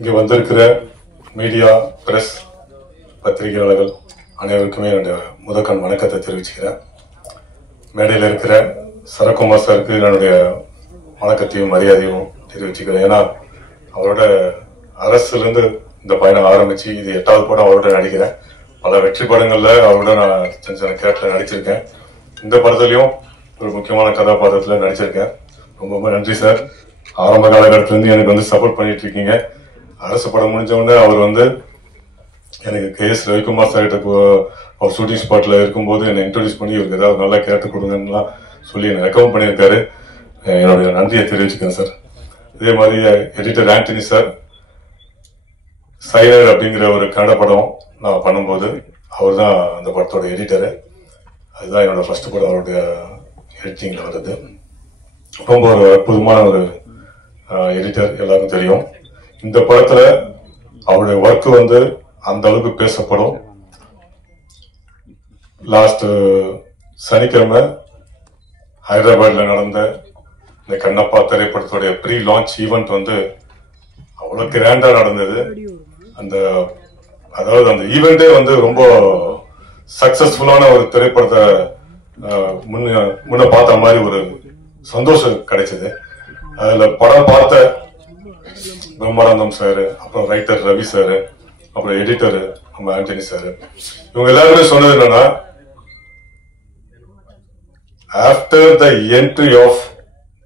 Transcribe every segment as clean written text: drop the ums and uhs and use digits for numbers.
இங்க வந்திருக்கிற media press பத்திரிகையாளர்கள் அனைவருக்குமே என்னுடைய முதற்கண் வணக்கத்தை தெரிவிச்சுக்கிறேன். மேடையில் இருக்கிற சரத்குமார் சாருக்கு என்னுடைய வணக்கத்தையும் மரியாதையும் தெரிவிச்சுக்கிறேன். ஏன்னா அவரோட அரசுலேருந்து இந்த பயணம் ஆரம்பிச்சு இது 8வது படம் அவரோட நடிக்கிறேன். பல வெற்றி படங்கள்ல அவரோட நான் சின்ன சின்ன கேரக்டர் நடிச்சிருக்கேன். இந்த படத்துலயும் ஒரு முக்கியமான கதாபாத்திரத்துல நடிச்சிருக்கேன். ரொம்ப ரொம்ப நன்றி சார். ஆரம்ப காலகட்டத்திலிருந்து எனக்கு வந்து சப்போர்ட் பண்ணிட்டு இருக்கீங்க. அரசு படம் முடிஞ்ச உடனே அவர் எனக்கு KS ரவிக்குமார் சார்கிட்ட அவர் ஷூட்டிங் ஸ்பாட்ல இருக்கும்போது என்னை இன்ட்ரோடியூஸ் பண்ணி இவருக்கு ஏதாவது நல்ல கேரக்டர் கொடுங்கன்னா சொல்லி என்னை ரெக்கமெண்ட் பண்ணியிருக்காரு. என்னுடைய நன்றியை தெரிவிச்சுக்கிறேன் சார். இதே மாதிரி எடிட்டர் ஆண்டனி சார் சைலர் அப்படிங்கிற ஒரு கன்னட படம் நான் பண்ணும்போது அவர் தான் அந்த படத்தோட எடிட்டரு. அதுதான் என்னோட ஃபர்ஸ்ட் படம் அவருடைய எடிட்டிங்ல வருது. ரொம்ப ஒரு அற்புதமான ஒரு எடிட்டர், எல்லாருக்கும் தெரியும். இந்த படத்துல அவருடைய ஒர்க் அந்த அளவுக்கு பேசப்படும். லாஸ்ட் சனிக்கிழமை ஹைதராபாத்ல நடந்த இந்த கண்ணப்பா திரைப்படத்துடைய ப்ரீ லான்ச் ஈவெண்ட் அவ்வளவு கிராண்டா நடந்தது. அதாவது அந்த ஈவெண்டே ரொம்ப சக்சஸ்ஃபுல்லான ஒரு திரைப்படத்தை முன்ன பார்த்த மாதிரி ஒரு சந்தோஷம் கிடைச்சது. அதுல படம் பார்த்த பிரம்மானந்தம் சார், அப்புறம் ரைட்டர் ரவி சார், அப்புறம் எடிட்டர் நம்ம ஆண்டனி சார், இவங்க எல்லாருமே சொன்னது என்னன்னா, after the entry of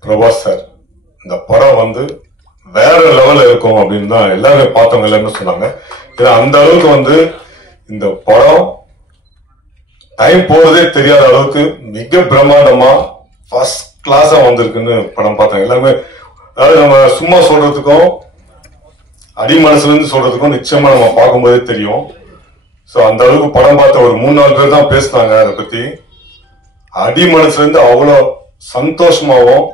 Prabhas sir இந்த படம் வேற லெவல்ல இருக்கும் அப்படின்னு தான் எல்லாருமே பார்த்தவங்க எல்லாருமே சொன்னாங்க. ஏன்னா அந்த அளவுக்கு இந்த படம் டைம் போறதே தெரியாத அளவுக்கு மிக பிரம்மாண்டமா ஃபர்ஸ்ட் கிளாஸா வந்திருக்குன்னு படம் பார்த்தாங்க எல்லாருமே. அதாவது நம்ம சும்மா சொல்றதுக்கும் அடி மனசுல இருந்து சொல்றதுக்கும் நிச்சயமா நம்ம பார்க்கும்போதே தெரியும். சோ அந்த அளவுக்கு படம் பார்த்த ஒரு 3-4 பேர் தான் பேசினாங்க. அதை பத்தி அடி மனசுல இருந்து அவ்வளவு சந்தோஷமாவும்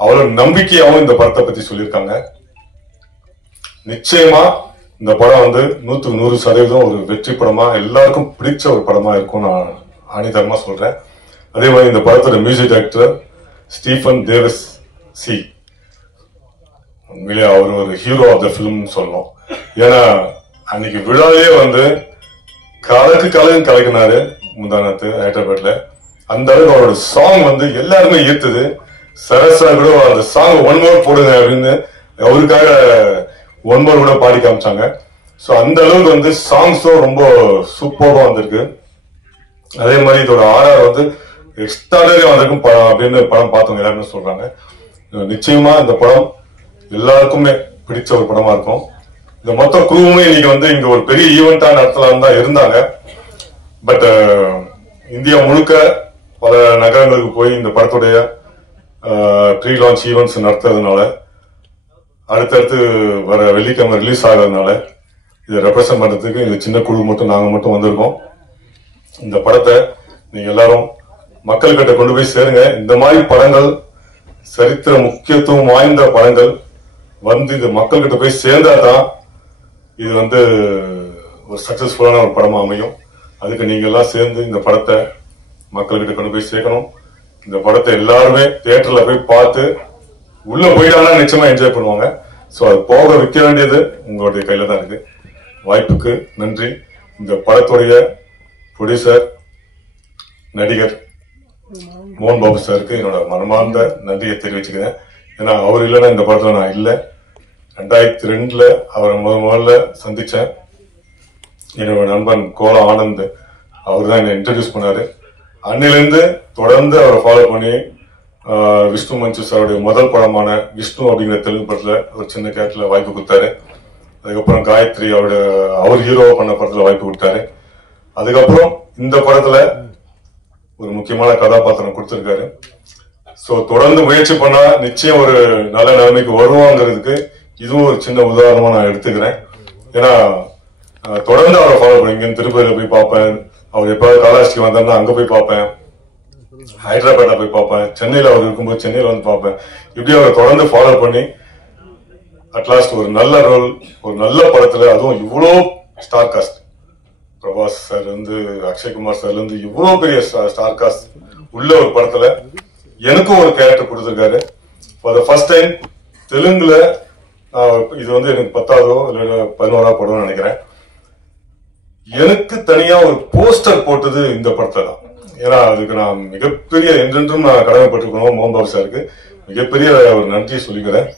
அவ்வளவு நம்பிக்கையாவும் இந்த படத்தை பத்தி சொல்லியிருக்காங்க. நிச்சயமா இந்த படம் 100% ஒரு வெற்றி படமா எல்லாருக்கும் பிடிச்ச ஒரு படமா இருக்கும் நான் ஆணிதரமா சொல்றேன். அதே மாதிரி இந்த படத்தோட music director Stephen Davis C, உண்மையிலே அவர் ஒரு ஹீரோ ஆஃப் த பிலிம் சொல்லணும். ஏன்னா அன்னைக்கு விழாவே கலக்கினாரு முந்தானத்து ஹைதராபாத்ல. அந்த அளவுக்கு அவரோட சாங் எல்லாருமே ஈர்த்தது. சரஸ்வா கூட அந்த சாங் 1 more போடுங்க அப்படின்னு அவருக்காக 1 more கூட பாடி காமிச்சாங்க. சோ அந்த அளவுக்கு சாங்ஸும் ரொம்ப சூப்பரா வந்திருக்கு. அதே மாதிரி இதோட RR எக்ஸ்ட்ராடனரியா வந்திருக்கும் அப்படின்னு படம் பார்த்தவங்க எல்லாருமே சொல்றாங்க. நிச்சயமா இந்த படம் எல்லாருக்குமே பிடிச்ச ஒரு படமா இருக்கும். இந்த மொத்த குழுவுமே இன்னைக்கு இங்க ஒரு பெரிய ஈவெண்டா நடத்தலாம் தான் இருந்தாங்க. பட் இந்தியா முழுக்க பல நகரங்களுக்கு போய் இந்த படத்துடைய ப்ரீ லான்ச் ஈவெண்ட்ஸ் நடத்துறதுனால, அடுத்தடுத்து வர வெள்ளிக்கிழமை ரிலீஸ் ஆகிறதுனால இதை ரெப்ரசென்ட் பண்றதுக்கு இந்த சின்ன குழு நாங்க மட்டும் வந்திருக்கோம். இந்த படத்தை நீங்க எல்லாரும் மக்கள்கிட்ட கொண்டு போய் சேருங்க. இந்த மாதிரி படங்கள், சரித்திர முக்கியத்துவம் வாய்ந்த படங்கள் இது மக்கள்கிட்ட போய் சேர்ந்தாதான் இது ஒரு சக்சஸ்ஃபுல்லான ஒரு படமா அமையும். அதுக்கு நீங்க எல்லாம் சேர்ந்து இந்த படத்தை மக்கள்கிட்ட கொண்டு போய் சேர்க்கணும். இந்த படத்தை எல்லாருமே தியேட்டர்ல போய் பார்த்து உள்ள போயிட்டாங்கன்னா நிச்சயமா என்ஜாய் பண்ணுவாங்க. சோ அது போக விற்க வேண்டியது உங்களுடைய கையில தான் இருக்கு. வாய்ப்புக்கு நன்றி. இந்த படத்துடைய ப்ரொடியூசர் நடிகர் மோகன் பாபு சாருக்கு என்னோட மனமார்ந்த நன்றியை தெரிவிச்சுக்கிறேன். ஏன்னா அவர் இல்லைன்னா இந்த படத்துல நான் இல்லை. 2002 அவரை முதல்ல சந்திச்சேன். என்னோட நண்பன் கோலா ஆனந்த் அவர் தான் என்னை இன்ட்ரடியூஸ் பண்ணாரு. அன்னிலிருந்து தொடர்ந்து அவரை ஃபாலோ பண்ணி விஷ்ணு மஞ்சு சாருடைய முதல் படமான விஷ்ணு அப்படிங்கிற தெலுங்கு படத்துல ஒரு சின்ன கேரக்டர்ல வாய்ப்பு கொடுத்தாரு. அதுக்கப்புறம் காயத்ரி அவர் ஹீரோவா பண்ண படத்துல வாய்ப்பு கொடுத்தாரு. அதுக்கப்புறம் இந்த படத்துல ஒரு முக்கியமான கதாபாத்திரம் கொடுத்திருக்காரு. சோ தொடர்ந்து முயற்சி பண்ணா நிச்சயம் ஒரு நல்ல நிலைமைக்கு வருவாங்கிறதுக்கு இதுவும் ஒரு சின்ன உதாரணமா நான் எடுத்துக்கிறேன். ஏன்னா தொடர்ந்து அவரை ஃபாலோ பண்ணி திருப்பதியில போய் பார்ப்பேன். அவர் எப்பாவது காலாஸ்டிக்கு வந்தாருன்னா அங்க போய் பார்ப்பேன். ஹைதராபாத்ல போய் பார்ப்பேன். சென்னையில அவர் இருக்கும்போது சென்னையில பார்ப்பேன். இப்படி அவரை தொடர்ந்து ஃபாலோ பண்ணி அட்லாஸ்ட் ஒரு நல்ல ரோல், ஒரு நல்ல படத்துல, அதுவும் இவ்வளோ star cast, Prabhas sir Akshay Kumar சார்ல இவ்வளவு பெரிய ஸ்டார் காஸ்ட் உள்ள ஒரு படத்துல எனக்கும் ஒரு கேரக்டர் கொடுத்திருக்காரு. ஃபார் த ஃபர்ஸ்ட் டைம் தெலுங்குல இது வந்து எனக்கு 10ஆவதோ இல்ல 11ஆவது படம்னு நினைக்கிறேன். எனக்கு தனியா ஒரு போஸ்டர் போட்டது இந்த படத்தை தான். ஏன்னா அதுக்கு நான் மிகப்பெரிய என்றென்றும் நான் கடமைப்பட்டிருக்கணும். மோகன் பாபு சாருக்கு மிகப்பெரிய ஒரு நன்றி சொல்லிக்கிறேன்.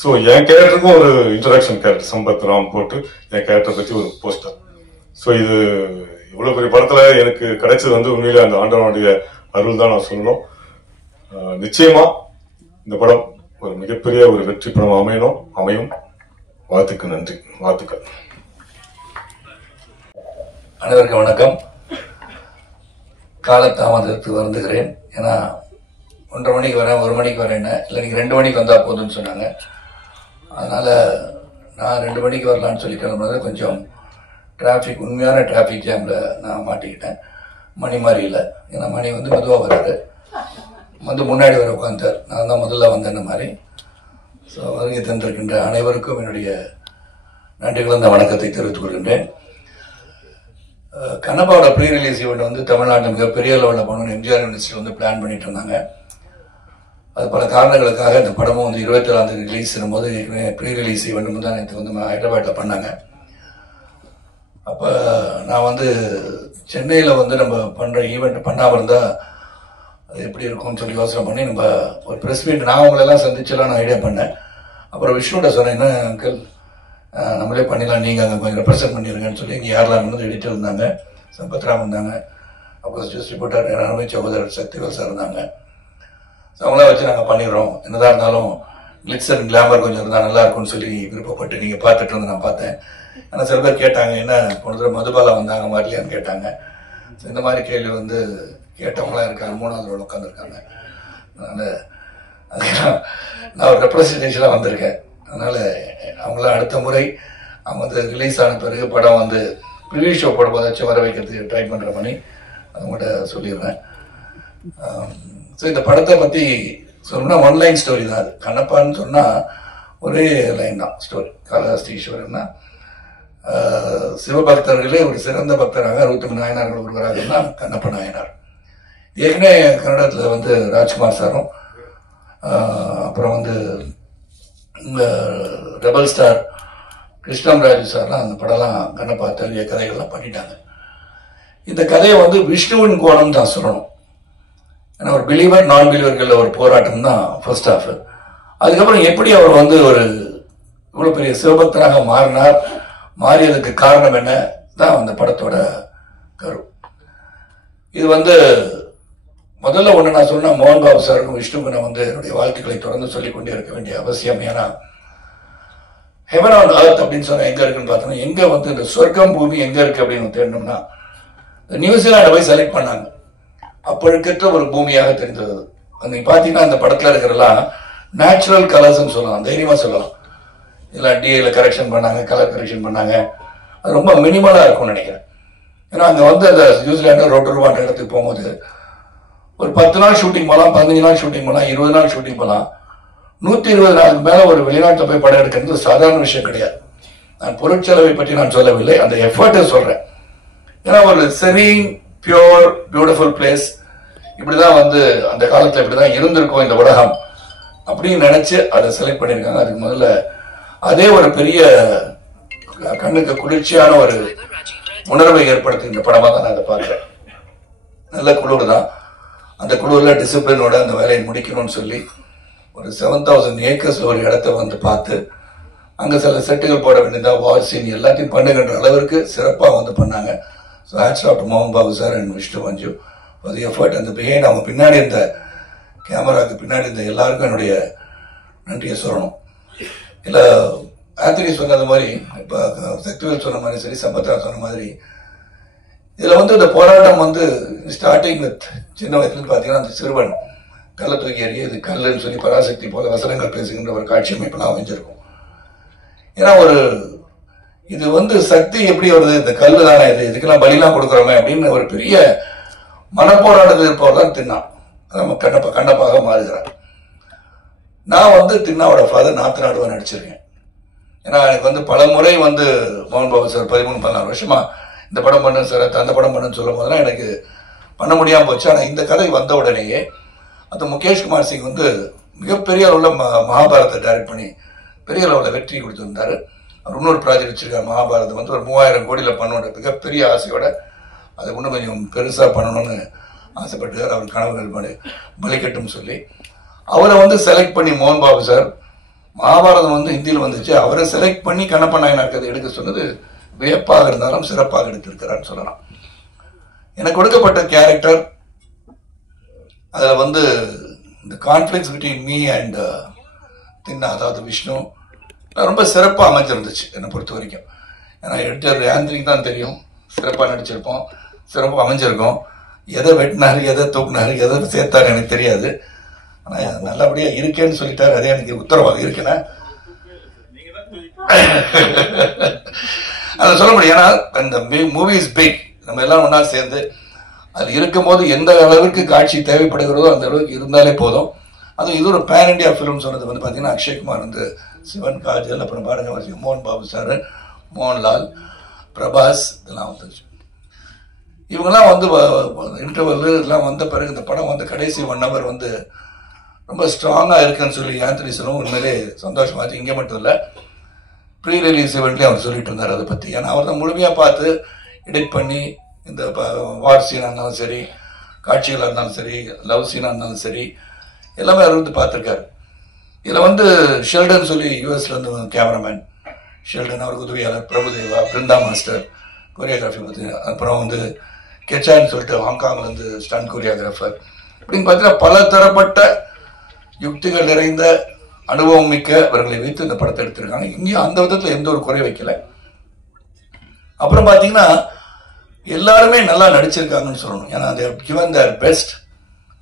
ஸோ என் கேரக்டருக்கும் ஒரு இன்ட்ரடக்ஷன் கேரக்டர் சம்பத் ராம் போட்டு என் கேரக்டரை பற்றி ஒரு போஸ்டர். ஸோ இது இவ்வளவு பெரிய படத்துல எனக்கு கிடைச்சது வந்து உண்மையிலே அந்த ஆண்டவனுடைய அருள் தான் நான் சொல்லணும். நிச்சயமா இந்த படம் ஒரு மிகப்பெரிய ஒரு வெற்றி படம் அமையும். வாழ்த்துக்கு நன்றி. வாழ்த்துக்கள். அனைவருக்கும் வணக்கம். காலதாமதத்துக்கு வருந்துகிறேன். ஏன்னா 1:30 மணிக்கு வரேன், 1 மணிக்கு வரேன், இல்லை நீங்கள் 2 மணிக்கு வந்தால் போதும்னு சொன்னாங்க. அதனால் நான் 2 மணிக்கு வரலான்னு சொல்லி கிளம்புறது கொஞ்சம் டிராஃபிக், உண்மையான டிராஃபிக் ஜாமில் நான் மாட்டிக்கிட்டேன். மணி மாதிரி இல்லை. ஏன்னா மணி வந்து மெதுவாக வராது, வந்து முன்னாடி வர உட்காந்தார். நான் தான் முதல்ல வந்தேன்ன மாதிரி. ஸோ வருகை தந்திருக்கின்ற அனைவருக்கும் என்னுடைய நன்றி கலந்த வணக்கத்தை தெரிவித்துக் கொள்கின்றேன். கண்ணப்பாவோட ப்ரீ ரிலீஸ் ஈவெண்ட் வந்து தமிழ்நாட்டில் மிகப்பெரிய லெவலில் பண்ணணும் எம்ஜிஆர் யூனிவர்சிட்டி வந்து பிளான் பண்ணிட்டு இருந்தாங்க. அது பல காரணங்களுக்காக இந்த படமும் வந்து 27ஆம் தேதி ரிலீஸ் பண்ணும்போது ப்ரீ ரிலீஸ் ஈவெண்ட் வந்து தான் நேற்று வந்து ஹைதராபாத்தில் பண்ணாங்க. அப்போ நான் வந்து சென்னையில் வந்து நம்ம பண்ணுற ஈவெண்ட் பண்ணாமல் இருந்தால் அது எப்படி இருக்கும்னு சொல்லி யோசனை பண்ணி நம்ம ஒரு ப்ரெஸ் மீட் நான் அவங்களெல்லாம் சந்திச்செல்லாம் நான் ஐடியா பண்ணேன். அப்புறம் விஷ்ணுகிட்ட சொன்னேன், என்ன அங்கிள் நம்மளே பண்ணிடலாம், நீங்கள் அங்கே கொஞ்சம் ரெப்ரசென்ட் பண்ணிடுங்கன்னு சொல்லி இங்கே யாரெல்லாம் வந்து எடிட்டர் இருந்தாங்க, சம்பத்ராம் இருந்தாங்க, அப்புறம் டிஸ்ட்ரிபியூட்டர் ரமேஷ் சகோதரர் சக்திவேல் சார் இருந்தாங்க. ஸோ அவங்களாம் வச்சு நாங்கள் பண்ணிடுறோம், என்னதான் இருந்தாலும் கிளிட்ஸ் அண்ட் கிளாமர் கொஞ்சம் இருந்தால் நல்லா இருக்கும்னு சொல்லி விருப்பப்பட்டு நீங்கள் பார்த்துட்டு வந்து நான் பார்த்தேன். ஆனால் சில பேர் கேட்டாங்க, என்ன போன தடவை மதுபாலா வந்தாங்க வரலையான்னு கேட்டாங்க. ஸோ இந்த மாதிரி கேள்வி வந்து கேட்டவங்களாம் இருக்காங்க, 3வது ரோல் உட்காந்துருக்காங்க. அதனால் நான் ஒரு ரெப்ரஸன்டேஷனாக வந்திருக்கேன். அதனால் அவங்களாம் அடுத்த முறை அவங்க வந்து ரிலீஸ் ஆன பிறகு படம் வந்து ப்ரிவியூ ஷோ போடும்போதாச்சும் வர வைக்கிறதுக்கு ட்ரை பண்ணுற பண்ணி அவங்கள்ட்ட சொல்லிடுறேன். ஸோ இந்த படத்தை பற்றி சொல்லணும்னா 1 லைன் ஸ்டோரி தான். அது கண்ணப்பான்னு சொன்னால் ஒரே லைன் தான் ஸ்டோரி. காளஹஸ்தி ஈஸ்வரன்னா சிவபக்தர்களே ஒரு சிறந்த பக்தராக 63 நாயனார்கள் ஒருவராக தான் கண்ணப்ப நாயனார். ஏற்கனவே கன்னடத்தில் வந்து ராஜ்குமார் சாரும் அப்புறம் வந்து ரெபல் ஸ்டார் கிருஷ்ணராஜு சார்லாம் அந்த படம்லாம் கண்ணப்பா தழுவிய கதைகள்லாம் பண்ணிட்டாங்க. இந்த கதையை வந்து விஷ்ணுவின் கோணம் தான் சொல்லணும். ஏன்னா ஒரு பிலீவர் நான் பிலீவர்கள் ஒரு போராட்டம் தான் ஃபர்ஸ்ட் ஹாஃப். அதுக்கப்புறம் எப்படி அவர் வந்து ஒரு இவ்வளோ பெரிய சிவபக்தராக மாறியதுக்கு காரணம் என்ன தான் அந்த படத்தோட கரு. இது வந்து முதல்ல ஒன்று நான் சொன்னால் மோகன் பாபு சாருக்கும் விஷ்ணுக்கு நான் வந்து என்னுடைய வாழ்த்துக்களை தொடர்ந்து சொல்லிக் கொண்டே இருக்க வேண்டிய அவசியம். ஏன்னா ஹெவன் ஆன் அர்த் அப்படின்னு சொன்னால் எங்கே இருக்குன்னு பார்த்தோம்னா, எங்கே வந்து இந்த சொர்க்கம் பூமி எங்கே இருக்குது அப்படின்னு தேடணும்னா நியூசிலாண்டை போய் செலக்ட் பண்ணாங்க. அப்பழுக்கற்ற ஒரு பூமியாக தெரிந்தது. நீங்கள் பார்த்தீங்கன்னா அந்த படத்தில் இருக்கிறலாம் நேச்சுரல் கலர்ஸ்ன்னு சொல்லலாம், தைரியமாக சொல்லலாம். இதில் டிஏல கரெக்ஷன் பண்ணாங்க, கலர் கரெக்ஷன் பண்ணாங்க. அது ரொம்ப மினிமலாக இருக்கும்னு நினைக்கிறேன். ஏன்னா அங்கே வந்து அந்த நியூசிலாண்டு ரோட்டருவான்ற இடத்துக்கு போகும்போது ஒரு 10 நாள் ஷூட்டிங் போகலாம், 15 நாள் ஷூட்டிங் போகலாம், 20 நாள் ஷூட்டிங் போகலாம். 120 நாளுக்கு மேலே ஒரு வெளிநாட்டில் போய் படம் எடுக்கிறது சாதாரண விஷயம் கிடையாது. நான் பொருட்செலவை பற்றி நான் சொல்லவில்லை, அந்த எஃபர்ட்டை சொல்கிறேன். ஏன்னா ஒரு செரீன் பியூர் பியூட்டிஃபுல் பிளேஸ் இப்படிதான் வந்து அந்த காலத்தில் இப்படிதான் இருந்திருக்கும் இந்த உலகம் அப்படின்னு நினைச்சு அதை செலக்ட் பண்ணியிருக்காங்க. அதுக்கு முதல்ல அதே ஒரு பெரிய கண்ணுக்கு குளிர்ச்சியான ஒரு உணர்வை ஏற்படுத்தி இந்த படமாக தான் நான் அதை பார்க்குறேன். நல்ல குழுர் தான். அந்த குழுவில் டிசிப்ளினோட அந்த வேலையை முடிக்கணும்னு சொல்லி ஒரு 7000 ஏக்கர்ஸ் ஒரு இடத்த வந்து பார்த்து அங்கே சில செட்டுகள் போட வேண்டியதா வால் சீன் எல்லாத்தையும் பண்ணுகின்ற அளவிற்கு சிறப்பாக வந்து பண்ணாங்க. ஸோ ஹேட்ஸ் ஆஃப் டு மோகன் Babu sir and Vishnu Manju for the effort. அந்த பிஹைண்ட் அவங்க பின்னாடி இந்த கேமராவுக்கு பின்னாடி இந்த எல்லாருக்கும் என்னுடைய நன்றியை சொல்லணும். இல்லை ஆத்திரி சொன்னது மாதிரி, இப்போ சக்திவேல் சொன்ன மாதிரி சரி, சம்பத்ரா சொன்ன மாதிரி, இதில் வந்து இந்த போராட்டம் வந்து ஸ்டார்டிங் வித் சின்ன வயசுல பார்த்தீங்கன்னா அந்த சிறுவன் கல்லை தூக்கி எறிய இது கல்லுன்னு சொல்லி பராசக்தி போல வசனங்கள் பேசுகின்ற ஒரு காட்சி அமைப்பெல்லாம் அமைஞ்சிருக்கும். ஏன்னா ஒரு இது வந்து சக்தி எப்படி வருது, இந்த கல்லு தானே இது, இதுக்கெல்லாம் பலிலாம் கொடுக்குறோமே அப்படின்னு ஒரு பெரிய மனப்போராட்டத்தில் இருப்பவர் தான் தின்னா. நம்ம கண்ணப்பாக மாறுகிறார். நான் வந்து தின்னாவோட ஃபாதர் நாத்தனாடுவா நடிச்சிருக்கேன். ஏன்னா எனக்கு வந்து பல முறை வந்து மோகன் பாபு சார் 13-14 வருஷமா இந்த படம் பண்ணு சார், அந்த படம் பண்ணுன்னு சொல்லும் போதெல்லாம் எனக்கு பண்ண முடியாமல் போச்சு. ஆனால் இந்த கதை வந்த உடனேயே அந்த முகேஷ் குமார் சிங் வந்து மிகப்பெரிய அளவில் மகாபாரதத்தை டைரக்ட் பண்ணி பெரிய அளவில் வெற்றி கொடுத்துருந்தாரு. அவர் இன்னொரு ப்ராஜெக்ட் வச்சிருக்காரு. மகாபாரதம் வந்து ஒரு 3000 கோடியில் பண்ணோட மிகப்பெரிய ஆசையோட அதை இன்னும் கொஞ்சம் பெருசாக பண்ணணும்னு ஆசைப்பட்டார். அவர் கனவுகள் பலிக்கட்டும் சொல்லி அவரை வந்து செலக்ட் பண்ணி மோகன் பாபு சார் மகாபாரதம் வந்து ஹிந்தியில் வந்துச்சு, அவரை செலக்ட் பண்ணி கண்ணப்ப நாயனார் கதை எடுக்க சொன்னது வியப்பாக இருந்தாலும் சிறப்பாக எடுத்திருக்கிறான்னு சொல்லலாம். எனக்கு கொடுக்கப்பட்ட கேரக்டர் அதில் வந்து இந்த கான்ஃப்ளிக்ஸ் பிட்வீன் மீ அண்ட் தின்னா, அதாவது விஷ்ணு, ரொம்ப சிறப்பாக அமைஞ்சிருந்துச்சு என்னை பொறுத்த வரைக்கும். ஏன்னா எடிட்டர் ஆந்திரிக்கு தான் தெரியும், சிறப்பாக நடிச்சிருப்போம், சிறப்பாக அமைஞ்சிருக்கோம். எதை வெட்டினாரு, எதை தூக்குனாரு, எதை சேர்த்தாரு எனக்கு தெரியாது. ஆனால் நல்லபடியாக இருக்கேன்னு சொல்லிட்டாரு, அதே எனக்கு உத்தரவாதம் இருக்குன்னா அதை சொல்ல முடியும். ஏன்னா அந்த மூவி இஸ் பிக், நம்ம எல்லாம் ஒன்றா சேர்ந்து அது இருக்கும் போது எந்த அளவுக்கு காட்சி தேவைப்படுகிறதோ அந்த அளவுக்கு இருந்தாலே போதும். அதுவும் இது ஒரு பேன் இண்டியா ஃபிலிம் சொன்னது வந்து பார்த்தீங்கன்னா அக்ஷய்குமார் வந்து, சிவன், காஜல், அப்புறம் பாருங்க மோகன் பாபு சார், மோகன்லால், பிரபாஸ், இதெல்லாம் வந்துச்சு. இவங்கெல்லாம் வந்து இன்டர்வல் இதெல்லாம் வந்த பிறகு இந்த படம் வந்து கடைசி 1 hour வந்து ரொம்ப ஸ்ட்ராங்காக இருக்குன்னு சொல்லி ஆந்தனி சொல்லவும் உண்மையிலே சந்தோஷமாச்சு. இங்கே மட்டும் இல்லை, ப்ரீ ரிலீஸ் இவெண்ட்லேயும் அவர் சொல்லிட்டு இருந்தார் அதை பற்றி. ஏன்னா அவர் தான் முழுமையாக பார்த்து எடிட் பண்ணி இந்த வார் சீனாக இருந்தாலும் சரி, காட்சிகளாக இருந்தாலும் சரி, லவ் சீனாக இருந்தாலும் சரி, எல்லாமே அவர் வந்து பார்த்துருக்காரு. இதில் வந்து ஷெல்டன் சொல்லி யூஎஸ்லேருந்து கேமராமேன் ஷெல்டன், அவருக்கு உதவியாளர் பிரபுதேவா, பிருந்தா மாஸ்டர் கொரியோகிராஃபி பற்றி, அப்புறம் வந்து கெச்சான்னு சொல்லிட்டு ஹாங்காங்லேருந்து ஸ்டன் கொரியோகிராஃபர், அப்படின்னு பார்த்தீங்கன்னா பல தரப்பட்ட யுக்திகள் நிறைந்த அனுபவம் மிக்க இவர்களை வைத்து இந்த படத்தை எடுத்திருக்காங்க. இங்கேயும் அந்த விதத்தில் எந்த ஒரு குறை வைக்கல. அப்புறம் பார்த்தீங்கன்னா எல்லாருமே நல்லா நடிச்சிருக்காங்கன்னு சொல்லணும். ஏன்னா அந்த கிவன் தேர் பெஸ்ட்.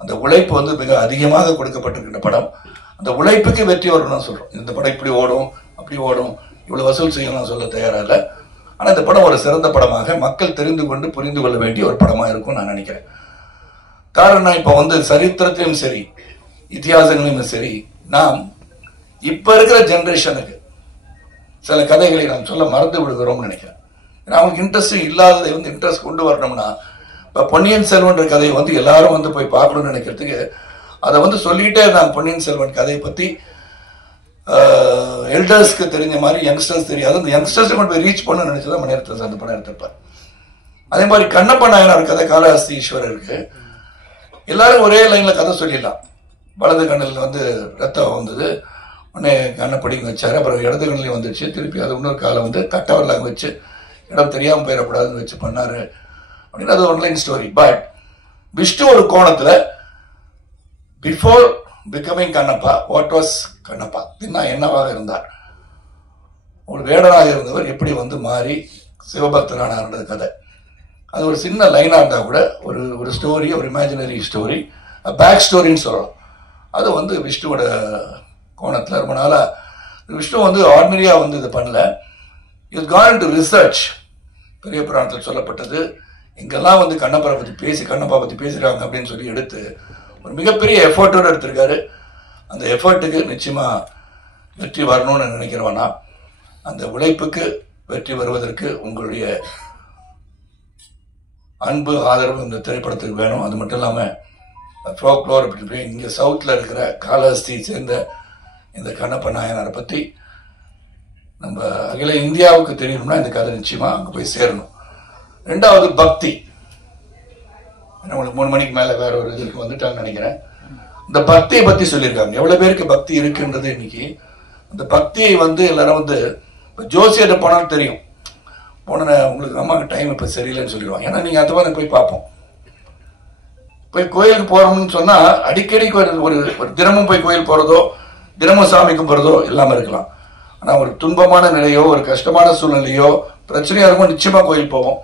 அந்த உழைப்பு வந்து மிக அதிகமாக கொடுக்கப்பட்டிருக்கின்ற படம். அந்த உழைப்புக்கு வெற்றி வரணும்னு சொல்கிறோம். இந்த படம் இப்படி ஓடும், அப்படி ஓடும், இவ்வளோ வசூல் செய்யலாம் சொல்ல தயாராக இல்லை. ஆனால் இந்த படம் ஒரு சிறந்த படமாக மக்கள் தெரிந்து கொண்டு புரிந்து கொள்ள வேண்டிய ஒரு படமாக இருக்கும் நான் நினைக்கிறேன். காரணம் இப்போ வந்து சரித்திரத்திலும் சரி, இதிகாசங்களிலும் சரி, நாம் இப்போ இருக்கிற ஜென்ரேஷனுக்கு சில கதைகளை நாம் சொல்ல மறந்து விடுகிறோம்னு நினைக்கிறேன். ஏன்னா அவங்களுக்கு இன்ட்ரெஸ்ட் இல்லாததை வந்து இன்ட்ரெஸ்ட் கொண்டு வரணும்னா, இப்போ பொன்னியின் செல்வன்ற கதையை வந்து எல்லாரும் வந்து போய் பார்க்கணும்னு நினைக்கிறதுக்கு அதை வந்து சொல்லிகிட்டே இருந்தாங்க. பொன்னியின் செல்வன் கதையை பற்றி எல்டர்ஸ்க்கு தெரிஞ்ச மாதிரி யங்ஸ்டர்ஸ் தெரியாது. அந்த யங்ஸ்டர்ஸை கொண்டு போய் ரீச் பண்ண நினைச்சதான் மணிரத்னம் அந்த படம் எடுத்திருப்பார். அதே மாதிரி கண்ணப்ப நாயனார் கதை, காளஹஸ்தி ஈஸ்வரருக்கு எல்லாரும் ஒரே லைன்ல கதை சொல்லிடலாம். வலது கண்ணில் வந்து ரத்தம் வந்தது, உடனே கண்ணை பிடிங்க வச்சாரு, அப்புறம் இடது கண்ணிலையும் வந்துடுச்சு, திருப்பி அது இன்னொரு காலை வந்து கட்டவரில் வச்சு இடம் தெரியாமல் போயிடக்கூடாதுன்னு வச்சு பண்ணாரு அப்படின்னு அது ஒன்லைன் ஸ்டோரி. பட் விஷ்ணு ஒரு கோணத்தில் before becoming Kannappa, what was Kannappa, என்னவாக இருந்தார், ஒரு வேடனாக இருந்தவர் எப்படி வந்து மாறி சிவபக்தரானார்ன்றது கதை. அது ஒரு சின்ன லைனாக இருந்தால் கூட ஒரு ஸ்டோரி, ஒரு இமேஜினரி ஸ்டோரி, பேக் ஸ்டோரின்னு சொல்லலாம். அது வந்து விஷ்ணுவோட கோணத்தில் ரொம்ப நாளாக விஷ்ணு வந்து ஆர்டினரியாக வந்து இது பண்ணல. It Khan to research. பெரிய புராணத்தில் சொல்லப்பட்டது, இங்கெல்லாம் வந்து கண்ணப்பா பற்றி பேசுகிறாங்க அப்படின்னு சொல்லி எடுத்து ஒரு மிகப்பெரிய எஃபர்ட்டோடு எடுத்திருக்காரு. அந்த எஃபர்ட்டுக்கு நிச்சயமாக வெற்றி வரணும்னு நினைக்கிறவனா, அந்த உழைப்புக்கு வெற்றி வருவதற்கு உங்களுடைய அன்பு ஆதரவு இந்த திரைப்படத்துக்கு வேணும். அது மட்டும் இல்லாமல் ஃப்ளோர் அப்படி இங்கே சவுத்தில் இருக்கிற காளஹஸ்தியை சேர்ந்த இந்த கண்ணப்ப நாயனாரை பற்றி நம்ம அகில இந்தியாவுக்கு தெரியணும்னா இந்த கதை நிச்சயமாக அங்கே போய் சேரணும். 2வது பக்தி. உங்களுக்கு 3 மணிக்கு மேலே வேற ஒரு இதுக்கு வந்துட்டாங்கன்னு நினைக்கிறேன். இந்த பக்தியை பற்றி சொல்லியிருக்காங்க. எவ்வளோ பேருக்கு பக்தி இருக்குன்றது இன்னைக்கு. அந்த பக்தியை வந்து எல்லாரும் வந்து இப்போ ஜோசியிட்ட போனாலும் தெரியும், போன உங்களுக்கு அம்மாவுக்கு டைம் இப்போ சரியில்லைன்னு சொல்லிடுவாங்க. ஏன்னா நீங்கள் அந்த மாதிரி போய் பார்ப்போம். போய் கோயிலுக்கு போகிறோம்னு சொன்னால் அடிக்கடி ஒரு தினமும் போய் கோயில் போகிறதோ, தினமும் சாமி கும்பிட்றதோ இல்லாமல் இருக்கலாம். ஆனால் ஒரு துன்பமான நிலையோ, ஒரு கஷ்டமான சூழ்நிலையோ, பிரச்சனையாக இருக்கும், நிச்சயமாக கோயில் போவோம்.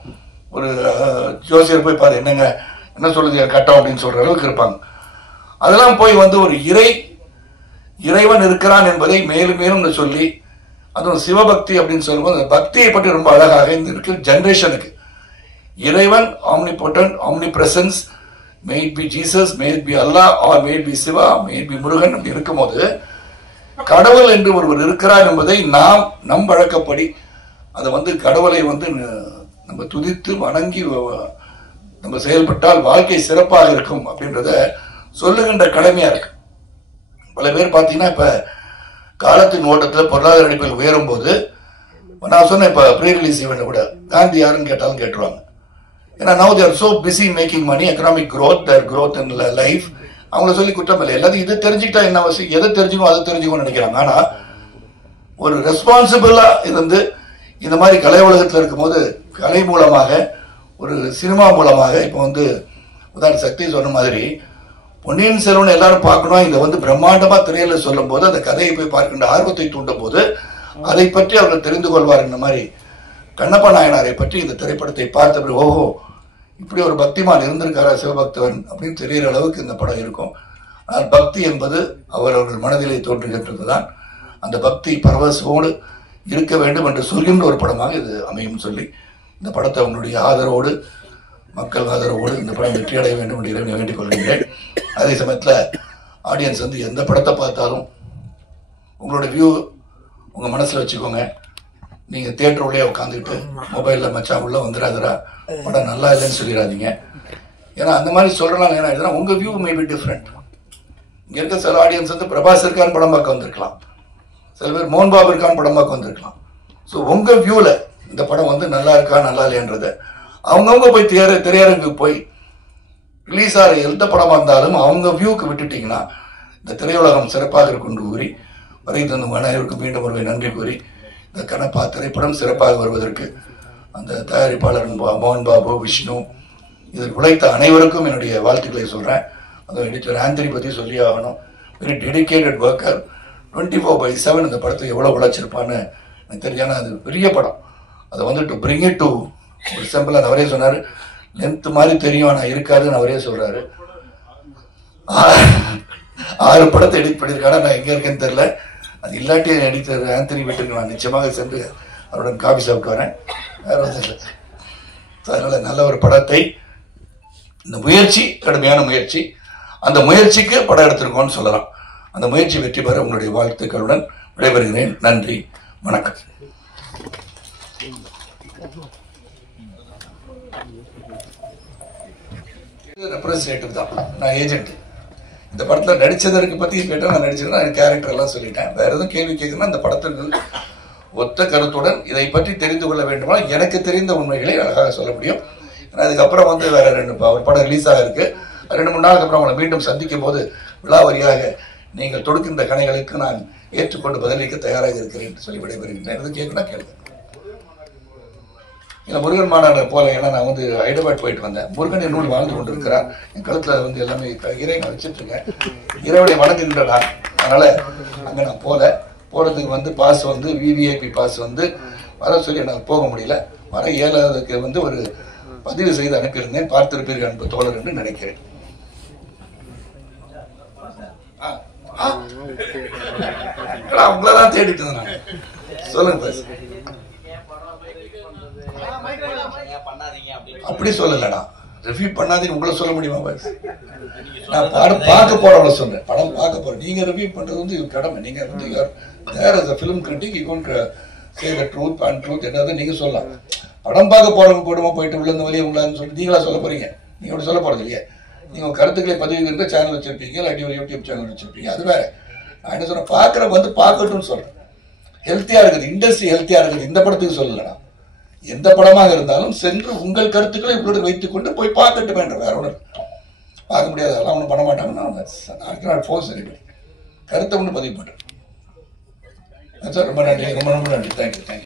ஒரு ஜோசியர் போய் பாரு, என்னங்க என்ன சொல்லுது கட்டம் அப்படின்னு சொல்கிற அளவுக்கு இருப்பாங்க. அதெல்லாம் போய் வந்து ஒரு இறைவன் இருக்கிறான் என்பதை மேலும் மேலும் சொல்லி, அதுவும் சிவபக்தி அப்படின்னு சொல்லும்போது அந்த பக்தியை பற்றி ரொம்ப அழகாக இந்த இருக்கிற ஜென்ரேஷனுக்கு இறைவன் omnipotent, omnipresence, may it be Jesus, may it be Allah, or may it be Siva, may it be Murugan அப்படி இருக்கும்போது கடவுள் என்று ஒருவர் இருக்கிறார் என்பதை நாம் நம் வழக்கப்படி அதை வந்து கடவுளை வந்து நம்ம துதித்து வணங்கி நம்ம செயல்பட்டால் வாழ்க்கை சிறப்பாக இருக்கும் அப்படின்றத சொல்லுகின்ற கடமையா இருக்கு. பல பேர் பார்த்தீங்கன்னா இப்போ காலத்தின் ஓட்டத்தில் பொருளாதார அடிப்பில் உயரும் போது நான் சொன்னேன், இப்போ ப்ரீ ரிலீஸ் ஈவெண்ட் கூட காந்தி யாருன்னு கேட்டாலும் கேட்டுருவாங்க. ஏன்னா now they're so busy making money, economic growth, their growth in life. அவங்கள சொல்லி குற்றம் இல்லை. எல்லாத்தையும் இதை தெரிஞ்சுக்கிட்டா என்ன அவசியம், எதை தெரிஞ்சுக்கணும் அதை தெரிஞ்சுக்கணும்னு நினைக்கிறாங்க. ஆனால் ஒரு ரெஸ்பான்சிபிளா இருந்து இந்த மாதிரி கலை உலகத்தில் இருக்கும்போது கலை மூலமாக ஒரு சினிமா மூலமாக இப்போ உதாரண சக்தி சொன்ன மாதிரி பொன்னியின் செல்வன் எல்லாரும் பார்க்கணும், இதை பிரம்மாண்டமா திரையில சொல்லும் போது அந்த கதையை போய் பார்க்கின்ற ஆர்வத்தை தூண்டும் போது அதை பற்றி அவர்கள் தெரிந்து கொள்வார். இந்த மாதிரி கண்ணப்ப நாயனாரை பற்றி இந்த திரைப்படத்தை பார்த்த பிறகு ஓஹோ இப்படி ஒரு பக்திமான் இருந்திருக்காரா சிவபக்தவன் அப்படின்னு தெரிகிற அளவுக்கு இந்த படம் இருக்கும். ஆனால் பக்தி என்பது அவரவர்கள் மனதிலே தோன்றுகின்றதுதான். அந்த பக்தி பரவசோடு இருக்க வேண்டும் என்று சொல்கின்ற ஒரு படமாக இது அமையும் சொல்லி இந்த படத்தை உங்களுடைய ஆதரவோடு, மக்கள் ஆதரவோடு இந்த படம் வெற்றி அடைய வேண்டும் என்று இறைவனை வேண்டிக் கொள்கிறேன். அதே சமயத்தில் ஆடியன்ஸ் எந்த படத்தை பார்த்தாலும் உங்களோட வியூ உங்கள் மனசில் வச்சுக்கோங்க. நீங்கள் தியேட்டர் உள்ளே உட்காந்துக்கிட்டு மொபைலில் மச்சான் உள்ள வந்துடாதரா படம் நல்லா இல்லைன்னு சொல்லிடாதீங்க. ஏன்னா அந்த மாதிரி சொல்கிறனால என்ன ஆயிடுதுன்னா உங்கள் வியூ மேபி டிஃப்ரெண்ட். இங்கே இருக்க சில ஆடியன்ஸ் பிரபாஸ் இருக்கான்னு படம் பார்க்க வந்திருக்கலாம், சில பேர் மோகன் பாபு இருக்கான்னு படம் பார்க்க வந்திருக்கலாம். ஸோ உங்கள் வியூவில் இந்த படம் நல்லா இருக்கா நல்லா இல்லையன்றதை அவங்கவுங்க போய் திரையரங்குக்கு போய் ரிலீஸ் ஆகிற எந்த படமாக இருந்தாலும் அவங்க வியூவுக்கு விட்டுட்டிங்கன்னா இந்த திரையுலகம் சிறப்பாக இருக்கும் கூறி வரை தந்த அனைவருக்கும் மீண்டும் ஒரு நன்றி கூறி இந்த கண்ணப்பா திரைப்படம் சிறப்பாக வருவதற்கு அந்த தயாரிப்பாளர் மோகன் பாபு, விஷ்ணு, இதில் உழைத்த அனைவருக்கும் என்னுடைய வாழ்த்துக்களை சொல்கிறேன். அதுவும் எடிட்டர் ஆந்தனி பற்றி சொல்லி ஆகணும். வெரி டெடிக்கேட்டட் ஒர்க்கர், 24/7 இந்த படத்தை எவ்வளோ உழைச்சிருப்பான்னு எனக்கு தெரிஞ்சானா அது பெரிய படம். அதை டு பிரிங் இட் டு ஒரு சிம்பிள். அது அவரே சொன்னார், லென்த் மாதிரி தெரியும் ஆனால் இருக்காருன்னு அவரே சொல்கிறாரு. 6 படத்தை எடிட் பண்ணியிருக்காரு. நான் எங்கே இருக்கேன்னு தெரில. அது இல்லாட்டி எடிட்டர் ஆந்தனி வீட்டுக்கு நான் நிச்சயமாக சென்று அவருடன் காஃபி சாப்பிட்டு வரேன். வேறு ஒன்றும் இல்லை. அதனால் நல்ல ஒரு படத்தை, இந்த முயற்சி கடுமையான முயற்சி, அந்த முயற்சிக்கு படம் எடுத்திருக்கோன்னு சொல்லலாம். அந்த முயற்சி வெற்றி பெற உங்களுடைய வாழ்த்துக்களுடன் விடைபெறுகிறேன். நன்றி, வணக்கம். ரெப்ரஸன்டேட்டிவ் தான், நான் ஏஜென்ட். இந்த படத்தில் நடிச்சதற்கு பற்றி கேட்டால் நான் நடிச்சதுன்னா என் கேரக்டர் எல்லாம் சொல்லிட்டேன். வேற எதுவும் கேள்வி கேட்கணும்னா இந்த படத்திற்கு ஒத்த கருத்துடன் இதை பற்றி தெரிந்து கொள்ள வேண்டுமா எனக்கு தெரிந்த உண்மைகளை அழகாக சொல்ல முடியும். ஏன்னா அதுக்கப்புறம் வேற 2 படம் ரிலீஸ் ஆக இருக்கு. 2-3 நாளுக்கு அப்புறம் அவங்களை மீண்டும் சந்திக்கும் போது விழாவரியாக நீங்கள் தொடுக்கின்ற கணைகளுக்கு நான் ஏற்றுக்கொண்டு பதிலளிக்க தயாராக இருக்கிறேன் சொல்லி விடைபெறுகின்றேன். எதுவும் கேட்கணும் கேளுங்க. இல்லை முருகன் மாநாடு போல, ஏன்னா நான் ஹைதராபாத் போயிட்டு வந்தேன். முருகன் என் நூல் வாழ்ந்து கொண்டு இருக்கிறார். என் கழுத்தில் எல்லாமே இறை நான் வச்சுட்டு இருக்கேன். இறைவனை வணங்குகின்ற நான். அதனால அங்கே நான் போறதுக்கு பாஸ் விவிஐபி பாஸ் வர சொல்லி என்னால் போக முடியல. வர 7க்கு ஒரு பதிவு செய்து அனுப்பியிருந்தேன். பார்த்திருப்பீர்கள் அன்பு தோழர் என்று நினைக்கிறேன். உங்களதான் தேடிட்டு இருந்தேன். சொல்லுங்க பாஸ். அப்படி சொல்லலடா, ரிவ்யூ பண்ணாதீங்க உங்களை சொல்ல முடியுமா பாஸ்? நான் படம் பார்க்க போறவங்கள சொன்னேன். படம் பார்க்க போறேன். நீங்க ரிவ்யூ பண்றது கடமை. நீங்க there is a film critic, you can't say the truth and truth என்னது நீங்க சொல்லலாம். படம் பார்க்க போறவங்க போயிட்டு உள்ள இந்த வழியை உள்ளான்னு சொல்லி நீங்களா சொல்ல போறீங்க? நீங்க அப்படி சொல்ல போறது இல்லையா? நீங்க கருத்துக்களை பதிவுகின்ற சேனல் வச்சிருப்பீங்க, இல்லாட்டி ஒரு யூடியூப் சேனல் வச்சிருப்பீங்க. அது வேற. நான் என்ன சொல்றேன், பார்க்கறவங்க பார்க்கட்டும்னு சொல்றேன். ஹெல்த்தியா இருக்குது, இண்டஸ்ட்ரி ஹெல்த்தியா இருக்குது. இந்த படத்துக்கு சொல்லலடா, எந்த படமாக இருந்தாலும் சென்று உங்கள் கருத்துக்களை உங்களுடன் வைத்துக் கொண்டு போய் பார்க்கட்டும் என்ற வேற ஒன்று பார்க்க முடியாது. அதெல்லாம் ஒன்றும் பண்ண மாட்டாங்கன்னா ஃபோர்ஸ் கருத்தை ஒன்று பதிவு பண்ணுறேன். ரொம்ப நன்றி, ரொம்ப நன்றி. தேங்க்யூ.